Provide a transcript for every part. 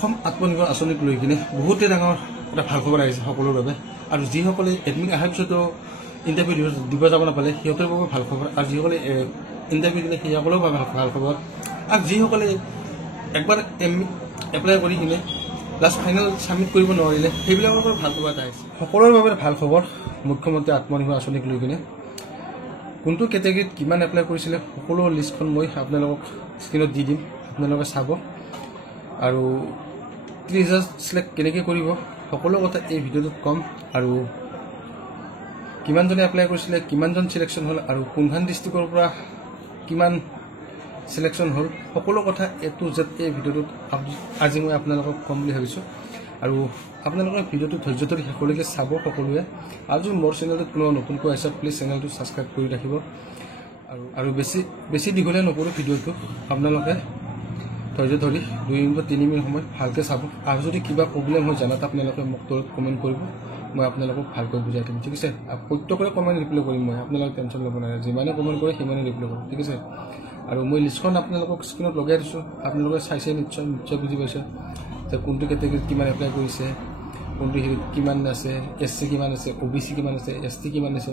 অসম আত্মনিৰ্ভৰ আঁচনিক লৈ কিনে বহুতে ডাঙৰ এটা ভাল খবৰ আহিছে সকলোৰ বাবে। আৰু যিসকলে এডমিট অহাৰ পিছতো ইণ্টাৰভিউ দিব যাব নাপালে সিহঁতৰ বাবে ভাল খবৰ, আৰু যিসকলে ইণ্টাৰভিউ দিলে সেইসকলেও ভাল খবৰ। আৰু যিসকলে একবাৰ এপ্লাই কৰি কিনে লাষ্ট ফাইনেল ছাবমিট কৰিব নোৱাৰিলে সেইবিলাকৰ পৰা ভাল খবৰ এটা আহিছে। সকলোৰে বাবে ভাল খবৰ মুখ্যমন্ত্ৰী আত্মনিৰ্ভৰ আঁচনিক লৈ কিনে। কোনটো কেটেগৰীত কিমান এপ্লাই কৰিছিলে সকলো লিষ্টখন মই আপোনালোকক স্ক্ৰীণত দি দিম, আপোনালোকে চাব। আৰু 30,000 চিলেক্ট কেনেকৈ কৰিব সকলো কথা এই ভিডিঅ'টোত ক'ম। আৰু কিমানজনে এপ্লাই কৰিছিলে, কিমানজন চিলেকশ্যন হ'ল, আৰু কোনখন ডিষ্ট্ৰিক্টৰ পৰা কিমান চিলেকশ্যন হ'ল সকলো কথা A to Z এই ভিডিঅ'টোত আজি মই আপোনালোকক ক'ম বুলি ভাবিছোঁ। আৰু আপোনালোকে ভিডিঅ'টো ধৈৰ্য ধৰি শেষলৈকে চাব সকলোৱে। আৰু যদি মোৰ চেনেলটোত কোনোবা নতুনকৈ আছে প্লিজ চেনেলটো ছাবস্ক্ৰাইব কৰি ৰাখিব। আৰু বেছি দীঘলীয়া নকৰোঁ ভিডিঅ'টো, আপোনালোকে ধৈৰ্য ধৰি 2 মিনিট বা 3 মিনিট সময় ভালকৈ চাব। আৰু যদি কিবা প্ৰব্লেম হয় জানাত আপোনালোকে মোক তলত কমেণ্ট কৰিব, মই আপোনালোকক ভালকৈ বুজাই দিম, ঠিক আছে। প্ৰত্যেকৰে কমেণ্ট ৰিপ্লাই কৰিম মই, আপোনালোকে টেনশ্যন ল'ব নালাগে, যিমানে কমেণ্ট কৰে সিমানে ৰিপ্লাই কৰিম, ঠিক আছে। আৰু মই লিষ্টখন আপোনালোকক স্ক্ৰীণত লগাই দিছোঁ, আপোনালোকে চাইছে নিশ্চয় বুজি পাইছে যে কোনটো কেটেগৰীত কিমান এপ্লাই কৰিছে, কোনটো হেৰিত কিমান আছে, SC কিমান আছে, OBC কিমান আছে, ST কিমান আছে,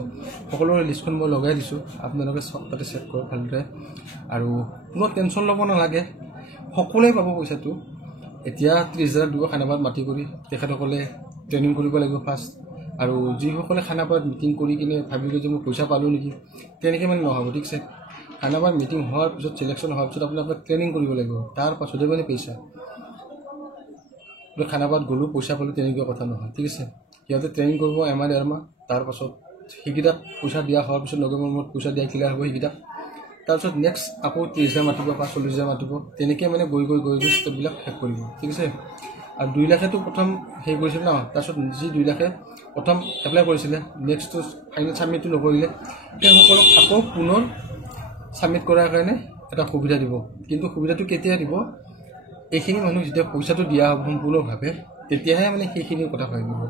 সকলোৰে লিষ্টখন মই লগাই দিছোঁ। আপোনালোকে চব তাতে চেক কৰক ভালদৰে। আৰু কোনো টেনশ্যন ল'ব নালাগে, সকলোৱে পাব পইচাটো। এতিয়া 30,000 দিব খানাপাৰাত মাতি কৰি, তেখেতসকলে ট্ৰেইনিং কৰিব লাগিব ফাৰ্ষ্ট। আৰু যিসকলে খানাপাৰাত মিটিং কৰি কিনে ভাবিব যে মই পইচা পালোঁ নেকি, তেনেকৈ মানে নহ'ব, ঠিক আছে। খানাপাৰাত মিটিং হোৱাৰ পিছত চিলেকশ্যন হোৱাৰ পিছত আপোনালোকে ট্ৰেইনিং কৰিব লাগিব, তাৰ পাছতে মানে পইচা। খানাপাৰাত গ'লোঁ পইচা পালোঁ তেনেকুৱা কথা নহয়, ঠিক আছে। সিহঁতে ট্ৰেইনিং কৰিব এমাহ 1.5 মাহ, তাৰপাছত সেইকেইটাক পইচা দিয়া হোৱাৰ পিছত নৱেম্বৰ মাহত পইচা দিয়া ক্লিয়াৰ হ'ব সেইকেইটাক। তাৰপিছত নেক্সট আকৌ 30,000 মাতিব বা 40,000 মাতিব, তেনেকৈ মানে গৈ ষ্টেপবিলাক শেষ কৰিব, ঠিক আছে। আৰু 2 লাখেতো প্ৰথম হেৰি কৰিছিলে ন, তাৰপিছত যি 2 লাখে প্ৰথম এপ্লাই কৰিছিলে নেক্সটটো ফাইনেল ছাবমিটটো নকৰিলে তেওঁলোকক আকৌ পুনৰ ছাবমিট কৰাৰ কাৰণে এটা সুবিধা দিব। কিন্তু সুবিধাটো কেতিয়া দিব, এইখিনি মানুহ যেতিয়া পইচাটো দিয়া হ'ব সম্পূৰ্ণভাৱে তেতিয়াহে মানে সেইখিনিৰ কথা ভাবিব,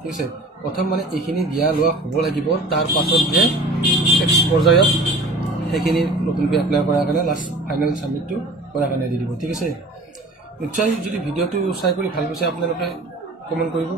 ঠিক আছে। প্ৰথম মানে এইখিনি দিয়া লোৱা হ'ব লাগিব, তাৰ পাছতহে নেক্সট পৰ্যায়ত সেইখিনি নতুনকৈ এপ্লাই কৰাৰ কাৰণে লাষ্ট ফাইনেল ছাবমিটটো কৰাৰ কাৰণে দি দিব, ঠিক আছে। নিশ্চয় যদি ভিডিঅ'টো চাই কৰি ভাল পাইছে আপোনালোকে কমেণ্ট কৰিব।